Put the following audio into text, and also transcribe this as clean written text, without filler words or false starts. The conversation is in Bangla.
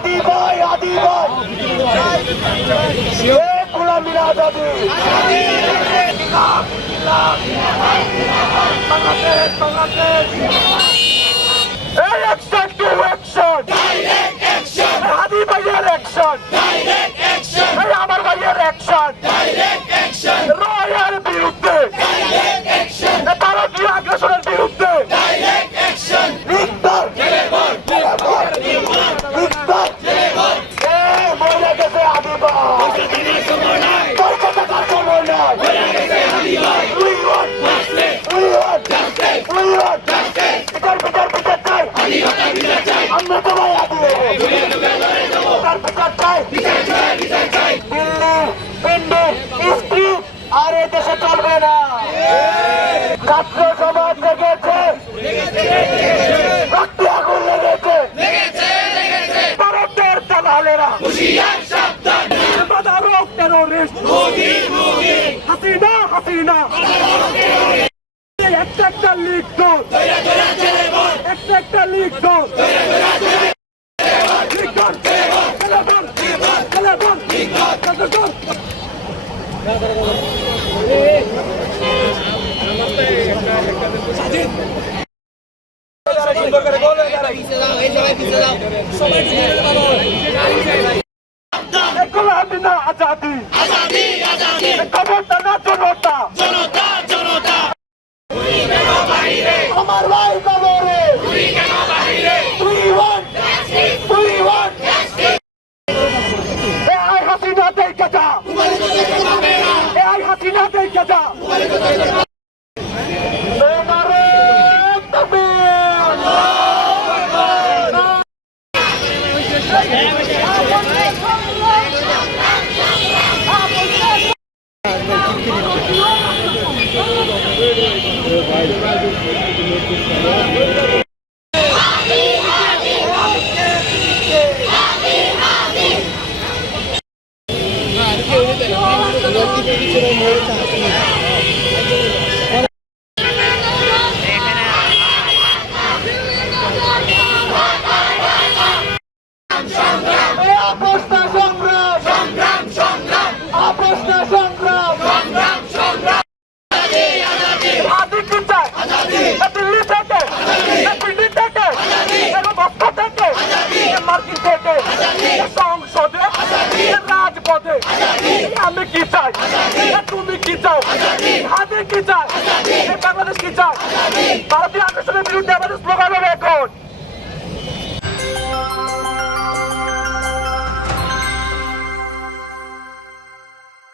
आदि भाई गुलाम बिन आजादी action to action Direct action! आदि भाइয়ের एक्शन Direct action! আমার ভাইয়ের एक्शन Direct action! রয়ের বিরুদ্ধে Direct action! ভারতীয় আগ্রাসনের বিরুদ্ধে Direct action! Victor Teleport! Victor মরে গেছে আদি ভাই তোর কথা কার সময় নাই We want justice! We want justice! বিচার চাই আমরা তো ভাই আদি বিচার চাই দিল্লি পিন্ডি স্ক্রিপ্ট আর এই দেশে চলবে না ছাত্র সমাজ লেগেছে রক্তে আগুন লেগেছে ভারতের দালালেরা হুঁশিয়ার সাবধান প্রতারক টেরোরিস্ট হাসিনা একটা লিগ দল একটা লিগ দল আজাদি আজাদি আজাদি ক্ষমতা না জনতা জনতা জনতা তুই কেন বাহিরে আমার ভাই কবরে তুই কেন বাহিরে We want justice! এই হাসিনা দেখে যা এই হাসিনা দেখে যা নারে রাজপথে আমি কি চাই তুমি কি চাও হাতে কি চাই বাংলাদেশ কি চাই ভারতীয় আগ্রাসনের বিরুদ্ধে আমাদের স্লোগান হবে এখন